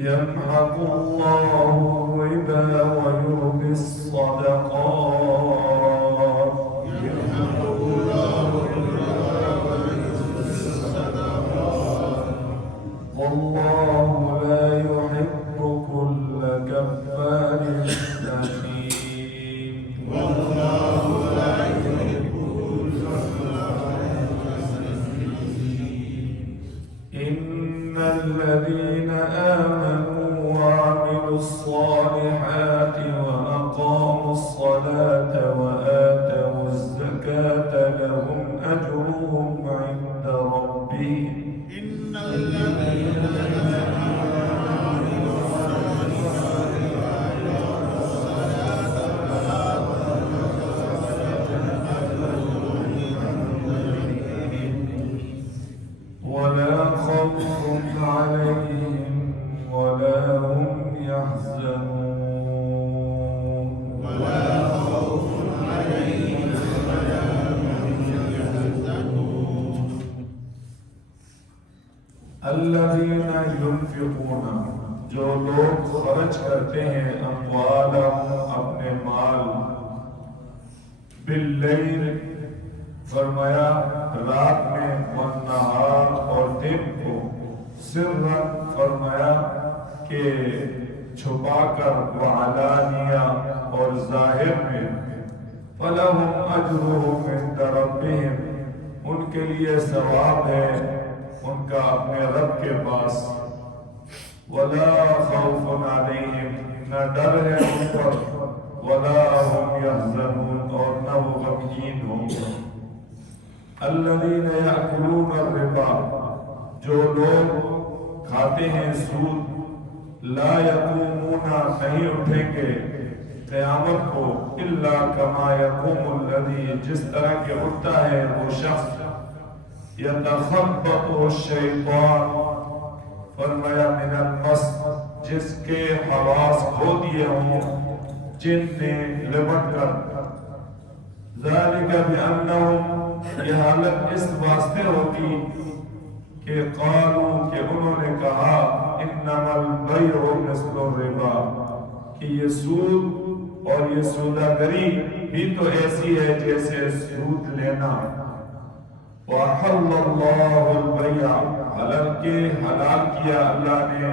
يمحق الله الربا ويربي الصدقات والله لا يحب كل كفار أثيم إن الذين آمنوا وعملوا الصالحات وأقاموا الصلاة وآتوا الزكاة لهم أجرهم عند ربهم إن الذين ولا خوف عليهم ولا هم يحزنون الذين ينفقون جو لوگ خرچ کرتے ہیں اموالهم اپنے مال باللیل فرمایا رات میں والنہار اور دن کو سرا فرمایا کہ چھپا کر وعلانیہ اور ظاہر میں فلہم اجرہم عند ربہم ان کے لیے ثواب ہے ان کا اپنے رب کے پاس ولا خوف علیہم نہ ڈر ہے ان پر ولا هم يحزنون اور نہ وہ غمگین ہوں الذين يأكلون الربا جو لوگ کھاتے ہیں سود لا يقومون نہیں اٹھیں گے قیامت کو الا كما يقوم الذي جس طرح کے اٹھتا ہے وہ شخص يتخبطه الشیطان فرمایا من المس جس کے حواس کھو دیے ہوں جن نے لپٹ کر ذالک بأنہم یہ حالت اس واسطے ہوگی کہ قالو کہ انہوں نے کہا انما البیع مثل الربا کہ یہ سود اور یہ سوداگری بھی تو ایسی ہے جیسے سود لینا وَأَحَلَّ اللَّهُ الْبَيْعَ حالانکہ حلال کیا اللہ نے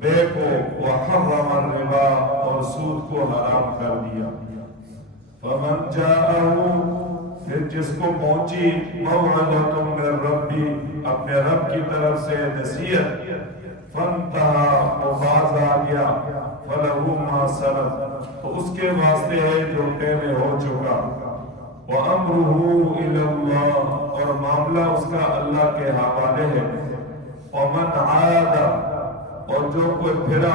بے کو وَحَرَّمَ الرِّبَا اور سود کو حرام کر دیا فَمَنْ جَاءَهُ پھر جس کو پہنچی موعظۃ من ربی اپنے رب کی طرف سے نصیحت فانتہا وہ باز آ گیا فَلَهُ مَا سَلَفَ تو اس کے واسطے ہے جو پہلے ہو چکا وَأَمْرُهُ إِلَى اللَّهِ اور معاملہ اس کا اللہ کے حوالے ہے وَمَنْ عَادَ اور جو کوئی پھرا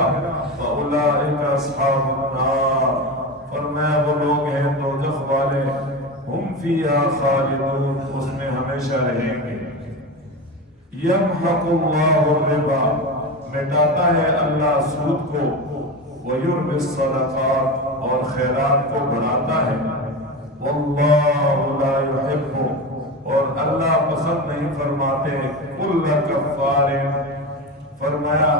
فَأُولَئِكَ أَصْحَابُ النَّارِ فرمایا وہ لوگ ہیں دوزخ والے ہم فیہا خالدون اس میں ہمیشہ رہیں گے یمحق اللہ الربا مٹاتا ہے اللہ سود کو ویربی الصدقات اور خیرات کو بڑھاتا ہے واللہ لا يحب اور اللہ پسند نہیں فرماتے کل کفار فرمایا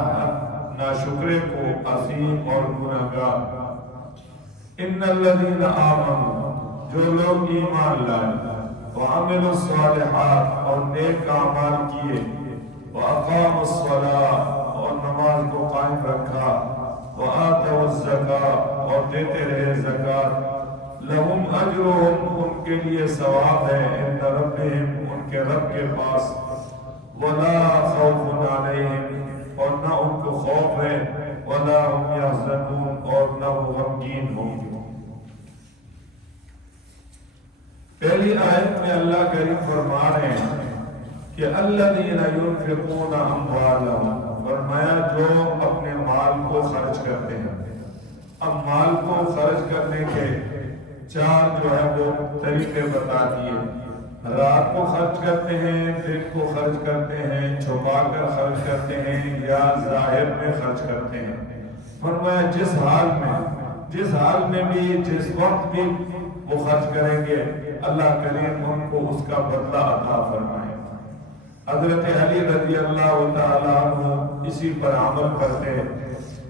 ناشکرے کو عظیم اور گناہگار ان الذین آمنوا جو لوگ ایمان لائے وعملوا الصالحات اور نیک اعمال کیے واقاموا الصلاۃ اور نماز کو قائم رکھا وآتوا الزکاۃ اور دیتے رہے زکات لہم اجرہم ان کے لیے ثواب ہے عند ربہم ان کے رب کے پاس ولا خوف علیہم اور نہ ان کو خوف ہے ولا هم يحزنون اور نہ وہ غمگین ہوں گے پہلی آیت میں اللہ کریم فرما رہے ہیں کہ الذین ينفقون اموالهم فرمایا جو اپنے مال کو خرچ کرتے ہیں اب مال کو خرچ کرنے کے چار جو ہے وہ طریقے بتا دیے رات کو خرچ کرتے ہیں دن کو خرچ کرتے ہیں چھپا کر خرچ کرتے ہیں یا ظاہر میں خرچ کرتے ہیں فرمایا جس حال میں بھی جس وقت بھی وہ خرچ کریں گے اللہ کریم ان کو اس کا بدلہ عطا فرمائے حضرت علی رضی اللہ تعالیٰ عنہ اسی پر عمل کرتے،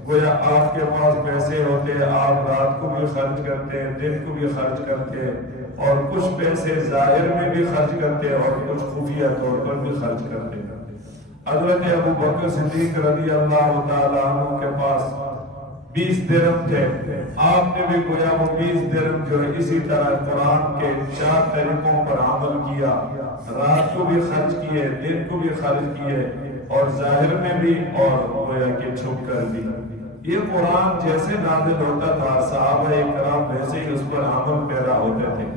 گویا آپ کے پاس پیسے ہوتے، آپ رات کو بھی خرچ کرتے، دن کو بھی خرچ کرتے، اور کچھ پیسے ظاہر میں بھی خرچ کرتے اور کچھ خفیہ طور پر بھی خرچ کرتے۔ حضرت ابو بکر صدیق رضی اللہ تعالیٰ عنہ کے پاس 20 درہم تھے، آپ نے بھی گویا وہ 20 درہم جو ہے اسی طرح قرآن کے 4 طریقوں پر عمل کیا، رات کو بھی خرچ کیے، دن کو بھی خرچ کیے، اور ظاہر میں بھی اور گویا کہ چھپ کر بھی۔ یہ قرآن جیسے نازل ہوتا تھا صحابہ کرام ویسے ہی اس پر عمل پیرا ہوتے تھے،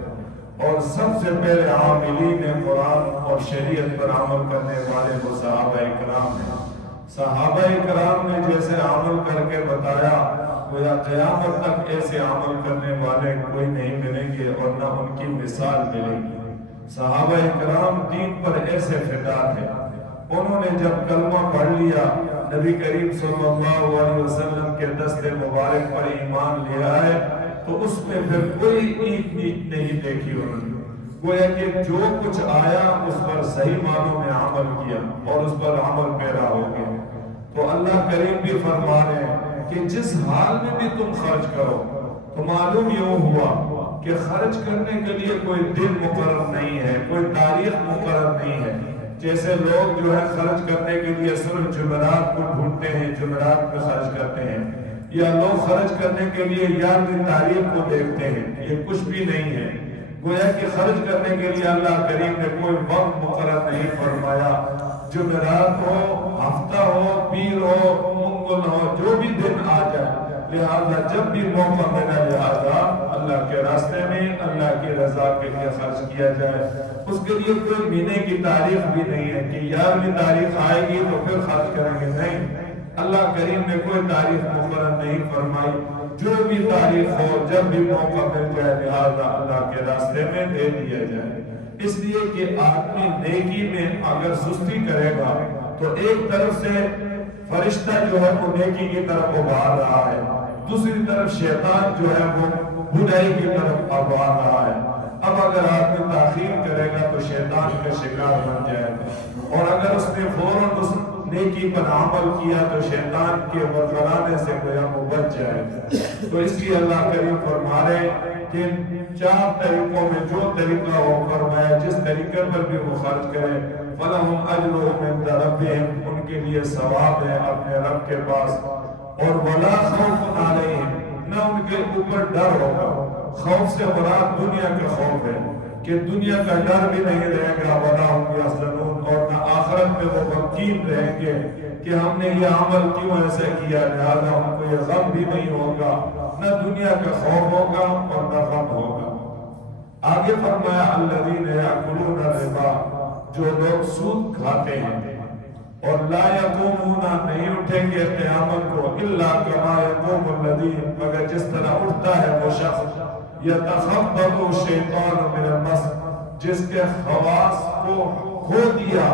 اور سب سے پہلے عاملین قرآن اور شریعت پر عمل کرنے والے وہ صحابہ کرام ہیں۔ صحابہ کرام نے جیسے عمل کر کے بتایا، گویا قیامت تک ایسے عمل کرنے والے کوئی نہیں ملیں گے اور نہ ان کی مثال ملے گی۔ صحابہ کرام دین پر ایسے فدا تھے، انہوں نے جب کلمہ پڑھ لیا، نبی کریم صلی اللہ علیہ وسلم کے دست مبارک پر ایمان لے آئے، تو اس میں پھر کوئی ایک نہیں دیکھی انہوں نے، گویا کہ جو کچھ آیا اس پر صحیح معنوں میں عمل کیا اور اس پر عمل پیرا ہو گیا۔ تو اللہ کریم بھی فرما رہے ہیں کہ جس حال میں بھی تم خرچ کرو، تو معلوم یوں ہوا کہ خرچ کرنے کے لیے کوئی دن مقرر نہیں ہے، کوئی تاریخ مقرر نہیں ہے۔ جیسے لوگ جو ہے خرچ کرنے کے لیے صرف جمعرات کو ڈھونڈتے ہیں، جمعرات میں خرچ کرتے ہیں، یا لوگ خرچ کرنے کے لیے 11ویں تاریخ کو دیکھتے ہیں، یہ کچھ بھی نہیں ہے۔ گویا کہ خرچ کرنے کے لیے اللہ کریم نے کوئی وقت مقرر نہیں فرمایا، جمعرات ہو، ہفتہ ہو، پیر ہو، منگل ہو، جو بھی دن آ جائے، لہذا جب بھی موقع ملا لہذا اللہ کے راستے میں اللہ کی رضا کے لیے خرچ کیا جائے۔ اس کے لیے کوئی مہینے کی تاریخ بھی نہیں ہے کہ 11ویں تاریخ آئے گی تو پھر خرچ کریں گے، نہیں، اللہ کریم نے کوئی تاریخ مقرر نہیں فرمائی، جو بھی تاریخ ہو، جب بھی موقع مل جائے لہذا اللہ کے راستے میں دے دیا جائے۔ اس لیے کہ آدمی نیکی میں اگر سستی کرے گا تو ایک طرف سے فرشتہ جو ہے وہ نیکی کی طرف ابھار رہا ہے، دوسری طرف شیطان جو ہے وہ برائی کی طرف ابھار رہا ہے۔ اب اگر آدمی تاخیر کرے گا تو شیطان کا شکار بن جائے گا، اور اگر اس نے فوراً اس نیکی پر عمل کیا تو شیطان کے ورغلانے سے گویا وہ بچ جائے گا۔ تو اس لیے اللہ کریم فرما رہے کہ 4 طریقوں میں جو طریقہ وہ فرمایا، جس طریقے پر بھی وہ خرچ کرے، فَلَهُمْ أَجْرُهُمْ عِنْدَ رَبِّهِمْ، ان کے لیے ثواب ہے اپنے رب کے پاس، اور وَلَا خَوْفٌ عَلَيْهِمْ، نہ ان کے اوپر ڈر ہوگا۔ خوف سے مراد دنیا کا خوف ہے کہ دنیا کا ڈر بھی نہیں رہے گا، وَلَا هُمْ يَحْزَنُونَ، اور نہ آخرت میں وہ غمگین رہیں گے کہ ہم نے یہ عمل کیوں ایسا کیا، لہذا ان کو یہ غم بھی نہیں ہوگا، نہ دنیا کا خوف ہوگا اور نہ غم ہوگا۔ آگے فرمایا الذین یأکلون الربا، جو لوگ سود کھاتے ہیں، اور لا یقومون، نہیں اٹھیں گے قیامت کو، الا کما یقوم الذی، مگر جس طرح اٹھتا ہے وہ شخص، یتخبط الشیطان من المس، جس کے حواس کو کھو دیا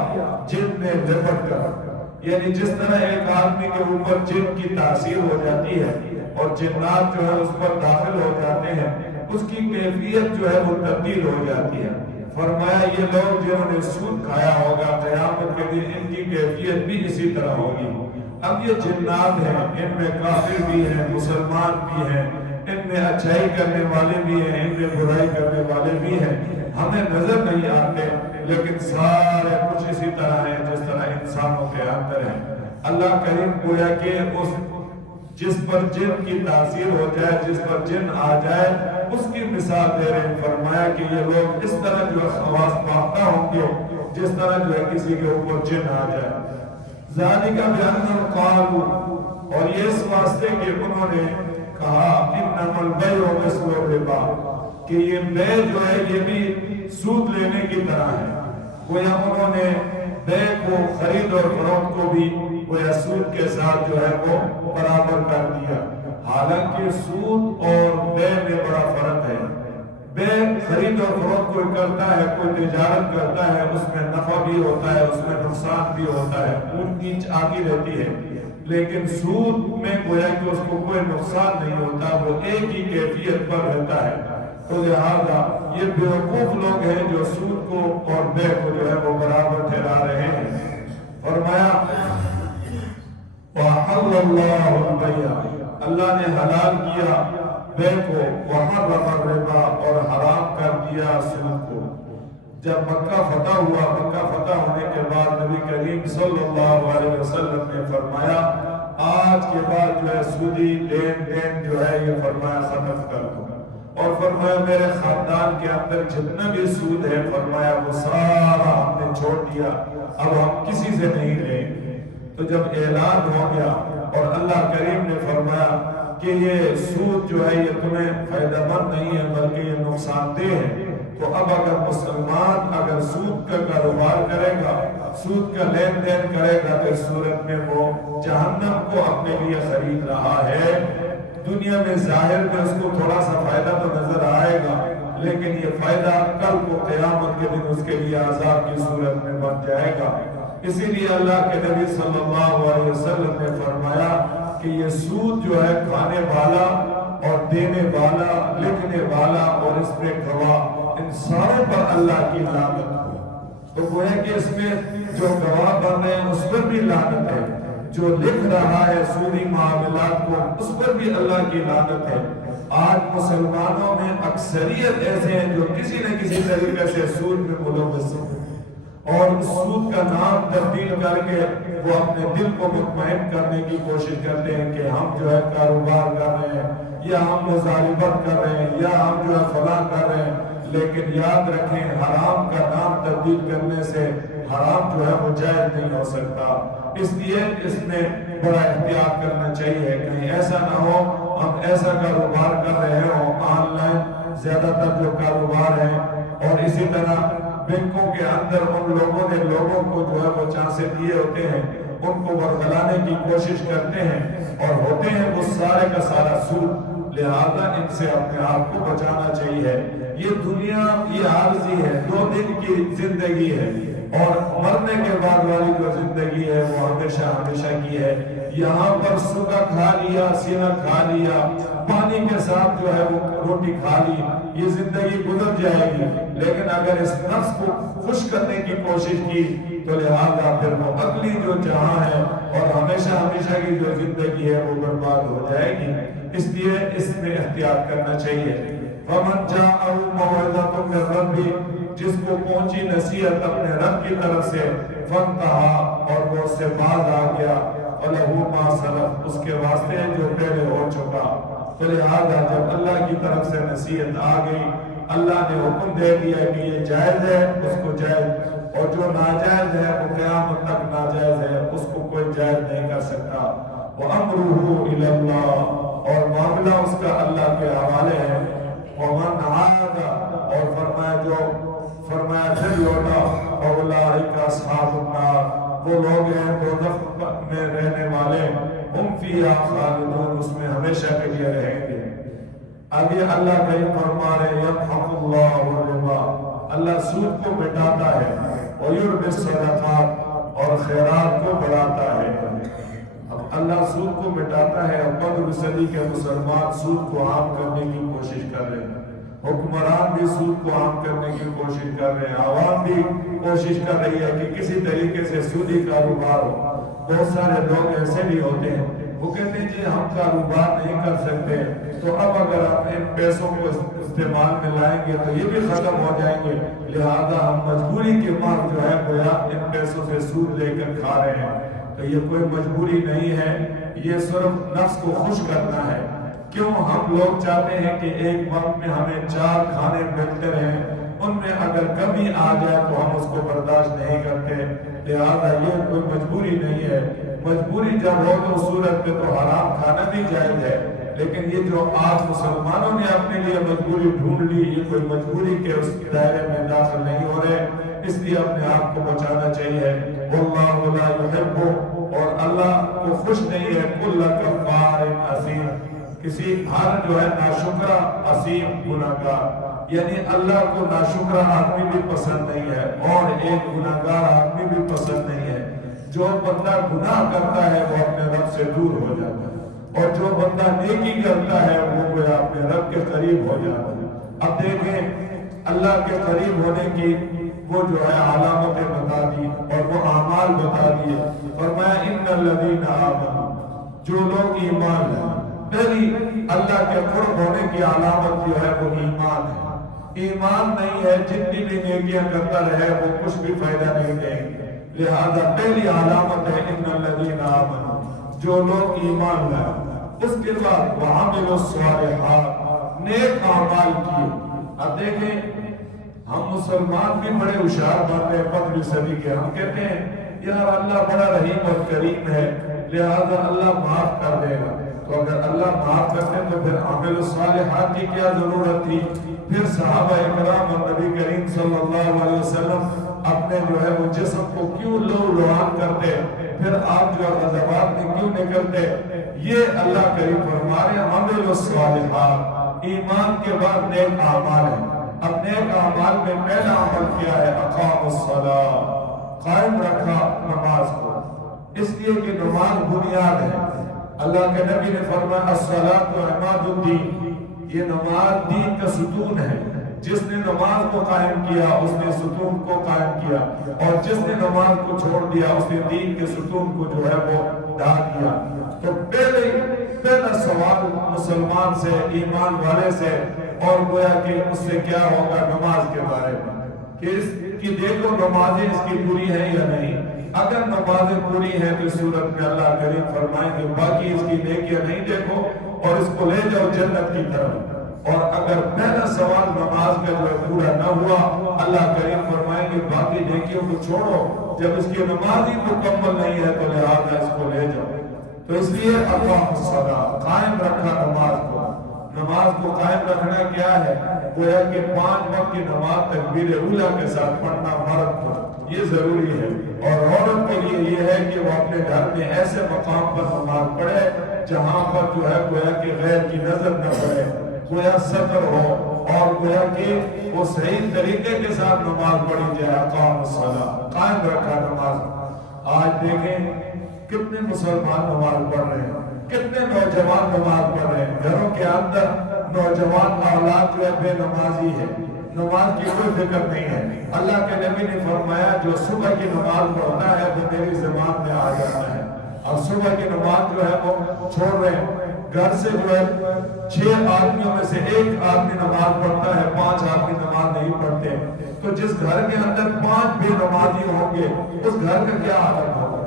جن نے لپٹ کر، یعنی جس طرح ایک آدمی کے اوپر جن کی تاثیر ہو جاتی ہے اور جنات جو ہے اس پر داخل ہو جاتے ہیں، اس کی کیفیت جو ہے وہ تبدیل ہو جاتی ہے۔ فرمایا یہ لوگ جنہوں نے سود کھایا ہوگا قیامت کے دن ان کی کیفیت بھی اسی طرح ہوگی۔ اب یہ جنات ہیں، ان میں کافر بھی ہیں، مسلمان بھی ہیں، ان میں اچھائی کرنے والے بھی ہیں، ان میں برائی کرنے والے بھی ہیں، ہمیں نظر نہیں آتے لیکن سارے کچھ اسی طرح ہیں جس طرح انسانوں کے اندر ہیں۔ اللہ کریم گویا کہ اس جس پر جن کی تاثیر ہو جائے، جس پر جن آ جائے، اس کی مثال دے رہے ہیں۔ فرمایا کہ یہ لوگ اس طرح جو ہے خواص پاتا ہوں گے جس طرح جو ہے کسی کے اوپر جن آ جائے۔ ذالک بأنہم قالوا، اور یہ اس واسطے کہ انہوں نے کہا انما البیع مثل الربا، کہ یہ بے جو ہے یہ بھی سود لینے کی طرح ہے۔ گویا انہوں نے بے کو، خرید اور فروخت کو بھی گویا سود کے ساتھ جو ہے وہ برابر کر دیا، حالانکہ سود اور بے میں بڑا فرق ہے۔ بے خرید اور فروخت کوئی کرتا ہے، کوئی تجارت کرتا ہے، اس میں نفع بھی ہوتا ہے، اس میں نقصان بھی ہوتا ہے، اون نیچ آتی رہتی ہے، لیکن سود میں گویا کہ اس کو کوئی نقصان نہیں ہوتا، وہ ایک ہی کیفیت پر رہتا ہے۔ تو لہذا یہ بیوقوف لوگ ہیں جو سود کو اور بے کو جو ہے وہ برابر ٹھہرا رہے ہیں۔ اللہ البیع، اللہ نے حلال کیا بے کو، وحرم الربا، اور حرام کر دیا سود کو۔ جب مکہ فتح ہوا، مکہ فتح ہونے کے بعد نبی کریم صلی اللہ علیہ وسلم نے فرمایا آج کے بعد جو ہے سودی لین دین جو ہے یہ فرمایا ختم کر دو، اور فرمایا میرے خاندان کے اندر جتنا بھی سود ہے فرمایا وہ سارا ہم نے چھوڑ دیا، اب ہم کسی سے نہیں لیں گے۔ تو جب اعلان ہو گیا اور اللہ کریم نے فرمایا کہ یہ سود جو ہے یہ تمہیں فائدہ مند نہیں ہے بلکہ یہ نقصان دہ ہے، تو اب اگر مسلمان اگر سود کا کاروبار کرے گا، سود کا لین دین کرے گا، تو اس صورت میں وہ جہنم کو اپنے لیے خرید رہا ہے۔ دنیا میں ظاہر میں اس کو تھوڑا سا فائدہ تو نظر آئے گا، لیکن یہ فائدہ کل کو قیامت کے دن اس کے لیے عذاب کی صورت میں بن جائے گا۔ اسی لیے اللہ کے نبی صلی اللہ علیہ وسلم نے فرمایا کہ یہ سود جو ہے کھانے والا اور دینے والا، لکھنے والا اور اس میں گواہ، ان ساروں پر اللہ کی لعنت ہو۔ تو گویا کہ اس میں جو گواہ بن رہے ہیں اس پر بھی لعنت ہے، جو لکھ رہا ہے سودی معاملات کو اس پر بھی اللہ کی لعنت ہے۔ آج مسلمانوں میں اکثریت ایسے ہیں جو کسی نہ کسی طریقے سے سود میں ملوث ہیں، اور سود کا نام تبدیل کر کے وہ اپنے دل کو مطمئن کرنے کی کوشش کرتے ہیں کہ ہم جو ہے کاروبار کر رہے ہیں، یا ہم مظالمت کر رہے ہیں، یا ہم جو ہے فلاں کر رہے ہیں۔ لیکن یاد رکھیں حرام کا نام تبدیل کرنے سے حرام جو ہے وہ جائز نہیں ہو سکتا۔ اس لیے اس میں بڑا احتیاط کرنا چاہیے، کہیں ایسا نہ ہو ہم ایسا کاروبار کر رہے ہوں، آن لائن زیادہ تر جو کاروبار ہیں، اور اسی طرح بینکوں کے اندر ان لوگوں نے لوگوں کو جو ہے وہ چانسے دیے ہوتے ہیں، ان کو ورغلانے کی کوشش کرتے ہیں اور ہوتے ہیں وہ سارے کا سارا سود۔ لہذا ان سے اپنے آپ کو بچانا چاہیے۔ یہ دنیا یہ عارضی ہے، 2 دن کی زندگی ہے، اور مرنے کے بعد والی جو زندگی ہے وہ ہمیشہ ہمیشہ کی ہے۔ یہاں پر صبح کھا لیا، سینہ کھا لیا، پانی کے ساتھ جو ہے وہ روٹی کھا لی، یہ زندگی گزر جائے گی۔ لیکن اگر اس نفس کو خوش کرنے کی کوشش کی تو لہذا پھر وہ اگلی جو جہاں ہے اور ہمیشہ ہمیشہ کی جو زندگی ہے وہ برباد ہو جائے گی۔ اس لیے اس میں احتیاط کرنا چاہیے۔ وَمَنْ جَاءَهُ مَوْعِظَةٌ مِّن رَّبِّهِ، جس کو پہنچی نصیحت اپنے رب کی طرف سے، فَانْتَهَا، اور وہ اس سے باز آ گیا، وَلَهُ مَا سَلَفَ، اس کے واسطے جو پہلے ہو چکا۔ تو لہٰذا جب اللہ کی طرف سے نصیحت آ گئی، اللہ نے حکم دے دیا کہ یہ جائز ہے، اس کو جائز، اور جو ناجائز ہے وہ قیامت تک ناجائز ہے، اس کو کوئی جائز نہیں کر سکتا۔ وَأَمْرُهُ إِلَى اللَّهِ، اور معاملہ اس کا اللہ کے حوالے ہے۔ وَمَنْ عَادَ، اور فرمایا پھر لوٹا، أُولَٰئِكَ أَصْحَابُ النَّارِ، وہ لوگ ہیں دوزخ میں رہنے والے، ہم فیہا خالدون، اس میں ہمیشہ کے لیے رہیں گے۔ آگے اللہ کہیں فرما رہے یمحق اللہ الربا، اللہ سود کو مٹاتا ہے، وَيُرْبِي الصَّدَقَاتِ، اور خیرات کو بڑھاتا ہے۔ اب اللہ سود کو مٹاتا ہے، اب 15 صدی کے مسلمان سود کو عام کرنے کی کوشش کر رہے ہیں، حکمران بھی سود کو عام کرنے کی کوشش کر رہے ہیں، عوام بھی کوشش کر رہی ہے کہ کسی طریقے سے سودی کاروبار ہو۔ بہت سارے لوگ ایسے بھی ہوتے ہیں وہ کہتے ہیں جی ہم کاروبار نہیں کر سکتے، تو اب اگر آپ ان پیسوں کو استعمال میں لائیں گے تو یہ بھی ختم ہو جائیں گے، لہذا ہم مجبوری کے بعد جو ہے گویا ان پیسوں سے سود لے کر کھا رہے ہیں۔ تو یہ کوئی مجبوری نہیں ہے، یہ صرف نفس کو خوش کرنا ہے۔ کیوں ہم لوگ چاہتے ہیں کہ ایک وقت میں ہمیں 4 کھانے ملتے رہیں، ان میں اگر کمی آ جائے تو ہم اس کو برداشت نہیں کرتے، لہذا یہ کوئی مجبوری نہیں ہے۔ مجبوری جب ہو تو صورت میں تو حرام کھانا بھی جائز ہے، لیکن یہ جو آج مسلمانوں نے اپنے لیے مجبوری ڈھونڈ لی، یہ کوئی مجبوری کے اس دائرے میں داخل نہیں ہو رہے، اس لیے اپنے آپ کو بچانا چاہیے۔ واللہ لا یحب، اور اللہ کو خوش نہیں ہے کل کفار اثیم، کسی ہر جو ہے ناشکرا اثیم گناہگار، یعنی اللہ کو ناشکرا آدمی بھی پسند نہیں ہے اور ایک گناہگار آدمی بھی پسند نہیں ہے۔ جو بندہ گناہ کرتا ہے وہ اپنے رب سے دور ہو جاتا ہے، اور جو بندہ نیکی کرتا ہے وہ اپنے رب کے قریب ہو جاتا ہے۔ اب دیکھیں اللہ کے قریب ہونے کی وہ جو ہے علامتیں بتا دی اور وہ اعمال بتا دیے، فرمایا ان الذین آمنوا، جو لوگ ایمان ہیں، پہلی اللہ کے قرب ہونے کی علامت جو ہے وہ ایمان ہے۔ ایمان نہیں ہے جتنی بھی نیکیاں کرتا رہے وہ کچھ بھی فائدہ نہیں دیں گے۔ لہذا پہلی علامت ہے ان الذین آمنوا، جو لوگ ایمان لائے۔ اس کے بعد وعملوا الصالحات، نیک اعمال کیے۔ اب دیکھیں ہم مسلمان بھی بڑے ہوشیار بنتے ہیں 15ویں صدی کے، ہم کہتے ہیں یار اللہ بڑا رحیم اور کریم ہے لہذا اللہ معاف کر دے گا۔ تو اگر اللہ معاف کرتے تو پھر عامل الصالحات کی کیا ضرورت تھی؟ پھر صحابہ اکرام اور نبی کریم صلی اللہ علیہ وسلم اپنے جو ہے وہ جسم کو کیوں لو لوہان کرتے، پھر آپ جو غزوات میں کیوں نکلتے؟ یہ اللہ کریم فرما رہے ہیں عامل الصالحات، ایمان کے بعد نیک اعمال ہے۔ اب نیک اعمال میں پہلا عمل کیا ہے؟ اقام الصلاۃ، قائم رکھا نماز کو، اس لیے کہ نماز بنیاد ہے۔ اللہ کے نبی نے فرمایا الصلاۃ عماد الدین، یہ نماز دین کا ستون ہے۔ جس نے نماز کو قائم کیا اس نے ستون کو قائم کیا، اور جس نے نماز کو چھوڑ دیا اس نے دین کے ستون کو جو ہے وہ ڈھا دیا۔ تو پہلا سوال مسلمان سے، ایمان والے سے، اور گویا کہ اس سے کیا ہوگا نماز کے بارے میں کہ اس کی دیکھو نمازیں اس کی پوری ہیں یا نہیں۔ اگر نمازیں پوری ہیں تو اس صورت میں اللہ کریم فرمائیں گے باقی اس کی نیکیاں نہیں دیکھو اور اس کو لے جاؤ جنت کی طرف۔ اور اگر پہلا سوال نماز کا جو پورا نہ ہوا اللہ کریم فرمائیں گے باقی نیکیوں کو چھوڑو، جب اس کی نماز ہی مکمل نہیں ہے تو لہذا اس کو لے جاؤ۔ تو اس لیے اقام الصلاۃ، قائم رکھا نماز کو۔ نماز کو قائم رکھنا کیا ہے؟ گویا کہ 5 وقت کی نماز تکبیر اولیٰ کے ساتھ پڑھنا مرد کو یہ ضروری ہے، اور عورت کے لیے یہ ہے کہ وہ اپنے گھر میں ایسے مقام پر نماز پڑھے جہاں پر جو ہے گویا کہ غیر کی نظر نہ پڑے، گویا ستر ہو، اور گویا کہ وہ صحیح طریقے کے ساتھ نماز پڑھی جائے۔ اقام الصلاۃ، قائم رکھا نماز۔ آج دیکھیں کتنے مسلمان نماز پڑھ رہے ہیں، کتنے نوجوان نماز پڑھ رہے ہیں، گھروں کے اندر نوجوان اولاد جو ہے بے نمازی ہے، نماز کی کوئی فکر نہیں ہے۔ اللہ کے نبی نے فرمایا جو صبح کی نماز پڑھتا ہے وہ میری زمان میں آ جاتا ہے، اور صبح کی نماز جو ہے وہ چھوڑ رہے ہیں۔ گھر سے جو ہے 6 آدمیوں میں سے 1 آدمی نماز پڑھتا ہے، 5 آدمی نماز نہیں پڑھتے، تو جس گھر کے اندر 5 بے نمازی ہوں گے اس گھر کا کیا حالت ہوگا؟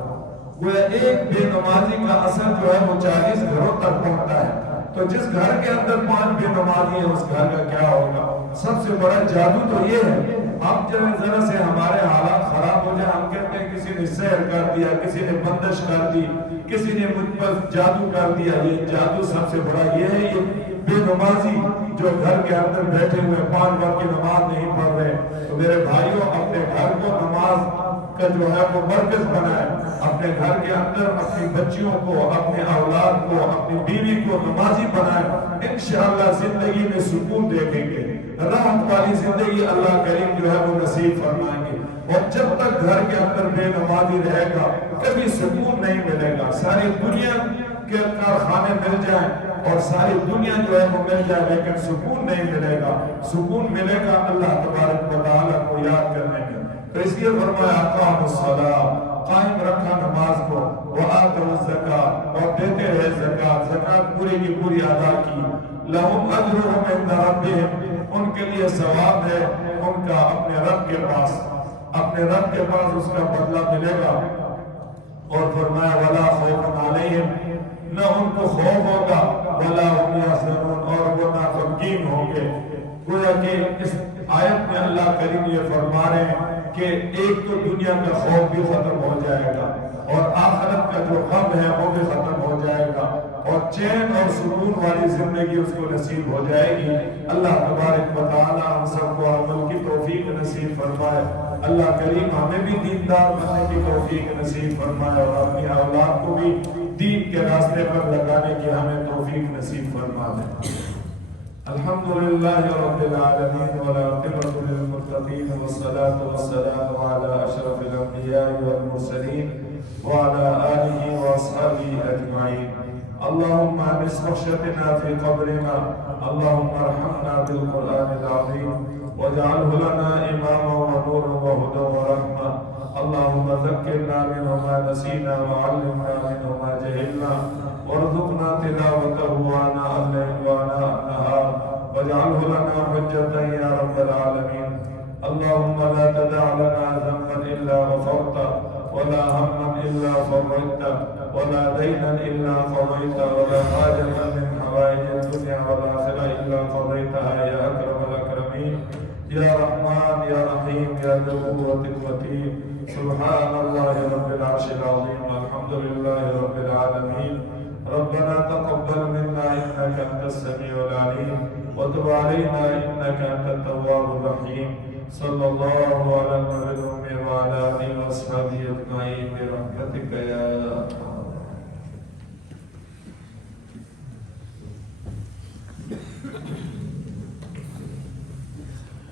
وہ ایک بے نمازی کا اثر جو ہے وہ 40 گھروں تک پہنچتا ہے، تو جس گھر کے اندر 5 بے نمازی ہیں اس گھر کا کیا ہوگا؟ سب سے بڑا جادو تو یہ ہے۔ اب جب ذرا سے ہمارے حالات خراب ہو جائے ہم کہتے ہیں کسی نے سحر کر دیا، کسی نے بندش کر دی، کسی نے مجھ پر جادو کر دیا۔ یہ جادو سب سے بڑا یہ ہے، یہ بے نمازی جو گھر کے اندر بیٹھے ہوئے 5 وقت کی نماز نہیں پڑھ رہے۔ تو میرے بھائیوں اپنے گھر کو نماز کا جو ہے وہ مرکز بنائے، اپنے گھر کے اندر اپنی بچیوں کو، اپنے اولاد کو، اپنی بیوی کو نمازی بنائے، انشاءاللہ زندگی میں سکون دیکھیں گے، رحمت والی زندگی اللہ کریم جو ہے وہ نصیب فرمائیں گے۔ اور جب تک گھر کے اندر بے نمازی رہے گا کبھی سکون نہیں ملے گا۔ ساری دنیا کے کارخانے مل جائیں اور ساری دنیا جو ہے وہ مل جائے لیکن سکون نہیں ملے گا۔ سکون ملے گا اللہ تبارک و تعالیٰ کو یاد کرنے میں۔ تو اس لیے فرمایا اقام الصلاۃ، قائم رکھا نماز کو، وآتوا الزکاۃ، اور دیتے رہے زکات، زکات پوری کی پوری ادا کی۔ لہم اجرہم عند ربہم، ان کے لیے ثواب ہے ان کا اپنے رب کے پاس، اپنے رب کے پاس اس کا بدلہ ملے گا۔ اور فرمایا ولا خوف علیہم، نہ ان کو خوف ہوگا، ولا هم یحزنون، اور وہ نہ غمگین ہوں گے۔ گویا کہ اس آیت میں اللہ کریم یہ فرما رہے ہیں کہ ایک تو دنیا کا خوف بھی ختم ہو جائے گا، اور آخرت کا جو غم ہے وہ بھی ختم ہو جائے گا، اور چین اور سکون والی زندگی اس کو نصیب ہو جائے گی۔ اللہ تبارک و تعالی ہم سب کو عمل کی توفیق نصیب فرمائے۔ اللہ کریم ہمیں بھی دیندار بننے کی توفیق نصیب فرمائے، اور اپنی اولاد کو بھی دین کے راستے پر لگانے کی ہمیں توفیق نصیب فرما دے۔ الحمدللہ رب العالمین والعاقبۃ للمتقین والصلاة والسلام علی اشرف الانبیاء والمرسلین وعلی آلہ واصحابہ اجمعین۔ اللہم انس وحشتنا فی قبرنا، اللہم ارحمنا بالقرآن العظیم واجعلہ لنا اماما ونورا وہدی ورحمہ۔ اللهم ذكرنا منه ما نسينا وعلمنا منه ما جهلنا وارزقنا تلاوته آناء الليل وآناء النهار واجعله لنا حجة يا رب العالمين. اللهم لا تدع لنا ذنبا إلا غفرته ولا هما إلا فرجته ولا دينا إلا قضيته ولا حاجة من حوائج الدنيا والآخرة إلا قضيتها يا أكرم الأكرمين يا رحمن يا رحيم يا ذو القوة المتين. سبحان الله رب العرش العظيم والحمد لله رب العالمين. ربنا تقبل منا إنك أنت السميع العليم وتب علينا إنك أنت التواب الرحيم. صلى الله على النبي الأمي وعلى آله وأصحابه أجمعين برحمتك يا